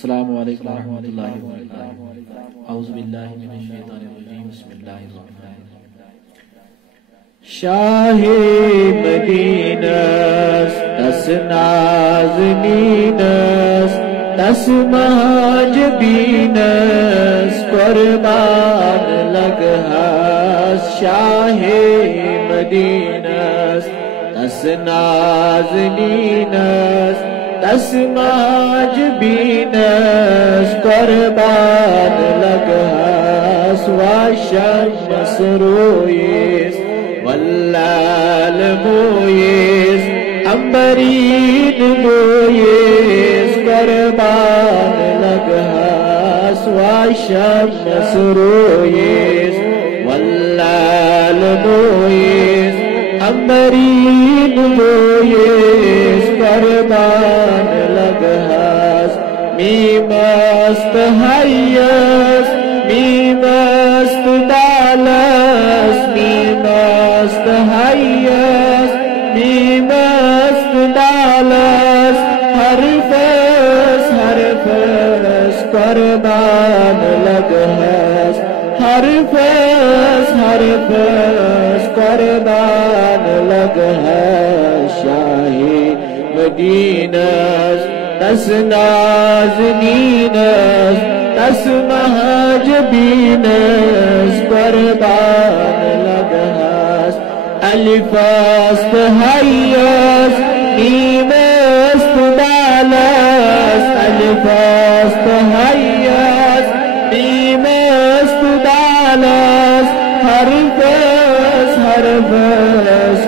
السلام علیکم ورحمۃ اللہ وبرکاتہ۔ اعوذ باللہ من الشیطان الرجیم، بسم اللہ الرحمن الرحیم۔ شاہ مدینس تس نازنینس تس مہاجبینس قربان لگہس۔ شاہ مدینس تس نازنینس تس ماجبینس قربان لگہس۔ وشمس رویس واللیل مویس عنبرین مویس قربان لگہس۔ وشمس رویس واللیل مویس عنبرین مویس قربان لگہس۔ می مست حیس می مست دالس می مست حیس می مست دالس۔ ہر فس قربان لگہس۔ ہر فس قربان لگہس۔ شاہ مدینس تس نازنینس تس مہاجبینس قربان لگہس۔ الف است حیس میم است دالس۔ الف است حیس میم است دالس۔ ہر فس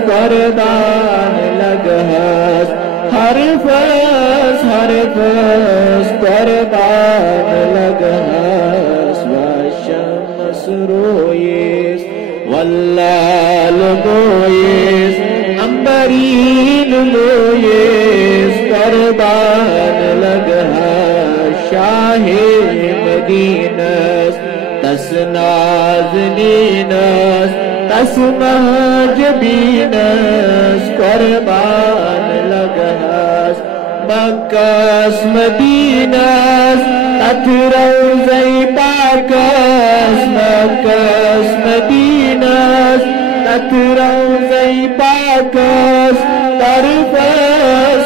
قربان لگہس۔ ہر فس قربان لگہس۔ وشمس رویس واللیل مویس عنبرین مویس قربان لگہس۔ شاہ مدینس تس نازنینس تس مہاجبینس قربان لگہس۔ مکس مدینس تت روضہ پاکس۔ مکس مدینس تت روضہ پاکس۔ طرفس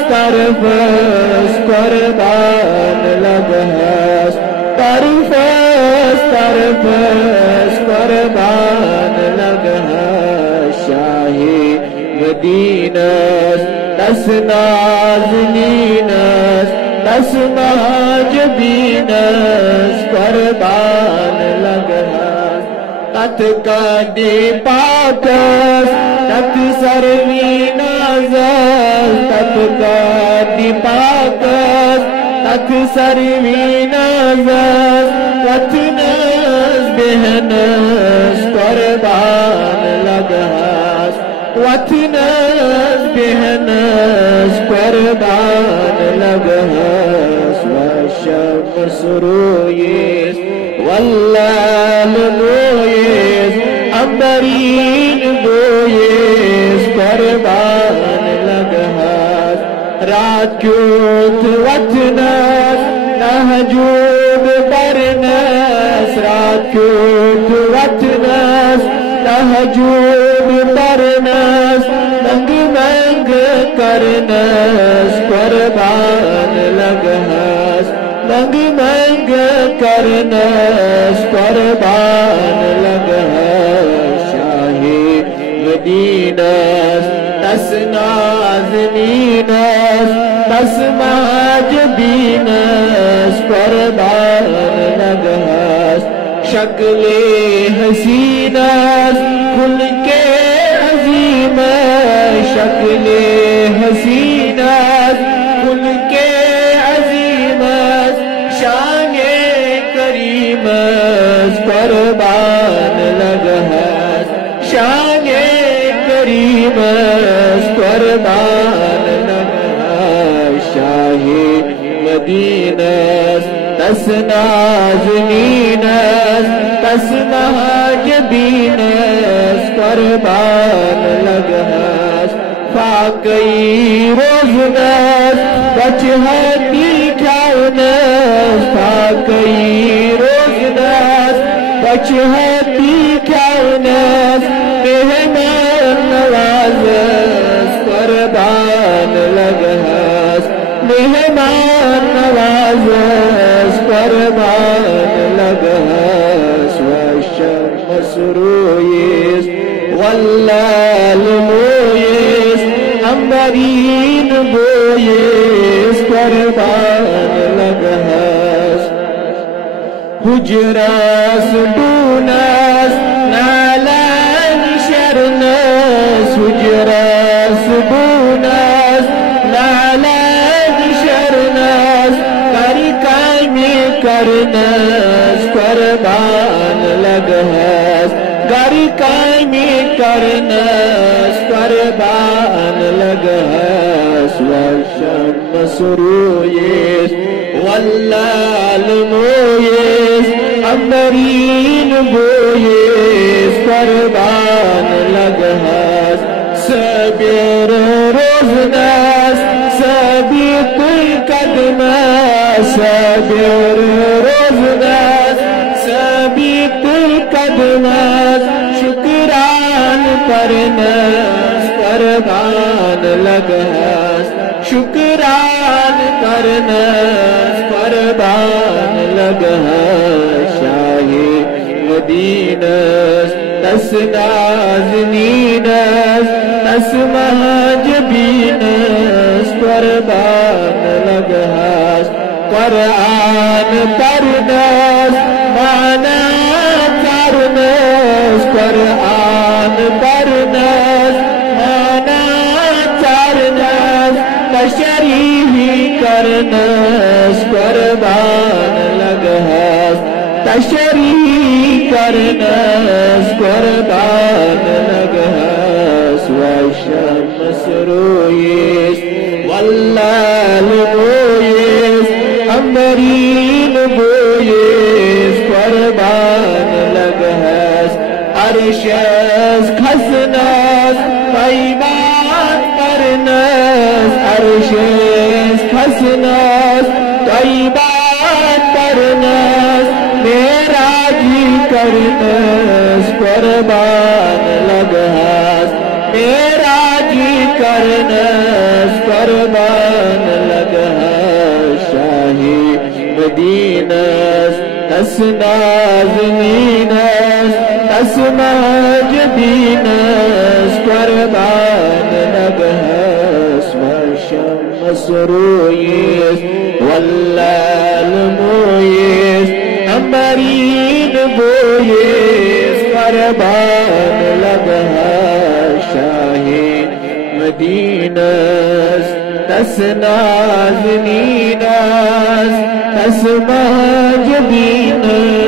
قربان لگہس۔ طرفس قربان لگہس۔ شاہ مدینس تس نازنینس تس مہاجبینس قربان لگہس۔ تت قدی پاکس تت سروی نازس۔ تت قدی پاکس تت سروی نازس۔ وطنس بہنس قربان لگہس۔ وطنس بہنس قربان لگہس۔ وشمس رویس واللیل مویس عنبرین مویس قربان لگہس۔ رات کیوت وطنس نہجوب برنس۔ رات کیوت وطنس نہجوب برنس۔ منگ منگ کرنس قربان لگہس۔ منگ منگ کرنس قربان لگہس۔ شاہ مدینس تس نازنینس تس مہاجبینس قربان لگہس۔ شکل حسینس خلق عظیمس۔ شکل حسینس خلق عظیمس۔ شان کریمس قربان لگہس۔ شان کریمس قربان لگہس۔ شاہ مدینس تس نازنینس تس مہاجبینس قربان لگہس۔ فاقی روزنس بچہتی کھاؤنس۔ چہتی کائنات مہمان نوازس قربان لگہس مہمان نوازس قربان لگہس والشمس رویس واللال مویس عنبرین بویس قربان لگہس حجراس دوناس نالان شرناس حجراس دوناس نالان شرناس کاری کامی کرناس قربان لگہس کاری کامی کرناس قربان لگہس والشمس رویس واللال مویس عنبرین بویس قربان لگہس سبیر روزناس سبیق القدماس سبیر روزناس سبیق القدماس شکران کرناس قربان لگہس شکران کرناس قربان لگہس شاہ مدینس تس نازنینس تس مہاجبینس قربان لگہس قرآن پرنس مانا کرنس قرآن پرنس مانا کرنس تشریحی کرنس قربان لگہس تشریح کرنس قربان لگہس والشمس رویس واللال بویس عنبرین بویس قربان لگہس عرشس کھسنس طیبات کرنس عرشس کھسنس طیبات کرنس معراجی کرنس قربان لگہس معراجی کرنس قربان لگہس شاہ مدینس تس نازنینس تس مہاجبینس قربان لگہس والشمس رویس واللال مویس عنبرین بویس قربان لگہس شاہ مدینس تس نازنینس تس مہاجبینس